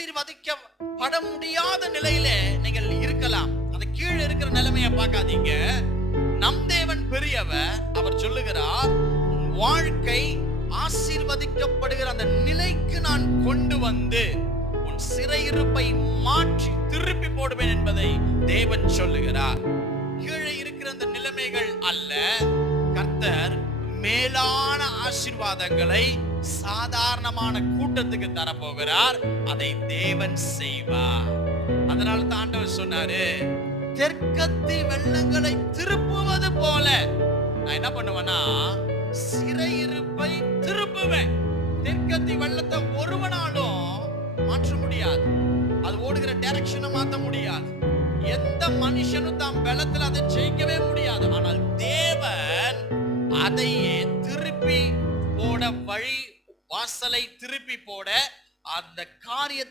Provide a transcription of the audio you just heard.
ஆசீர்வதிக்கப்பட முடியாத நிலையில நீங்கள் இருக்கலாம். அது கீழே இருக்கிற நிலைமையை பார்க்காதீங்க. நம் தேவன் பெரியவர். அவர் சொல்லுகிறார், வாழ்க்கை ஆசீர்வதிக்கப்படுகிற அந்த நிலைக்கு நான் கொண்டு வந்து உன் சிறையிருப்பை மாற்றி திருப்பி போடுவேன் என்பதை தேவன் சொல்லுகிறார். கீழே இருக்கிற அந்த நிலைமைகள் அல்ல, கர்த்தர் மேலான ஆசீர்வாதங்களை சாதாரணமான கூட்டத்துக்கு தரப்போகிறார். அதை தேவன் செய்வார். அதனால தான் ஆண்டவர் சொன்னாரு, தெற்கத்தி வெள்ளங்களை திருப்புவது போல நான் என்ன பண்ணுவேன்னா சிறையிருப்பை திருப்புவேன். தெற்கத்தி வெள்ளத்தை ஒருவனாலும் மாற்ற முடியாது. அது ஓடுகிற டைரக்ஷனை மாற்ற முடியாது. எந்த மனுஷனும் தாம் பலத்தில் அதை ஜெயிக்கவே முடியாது. ஆனால் தேவன் அதையே திருப்பி போட, வழி வாசலை திருப்பி போட, அந்த காரியத்தை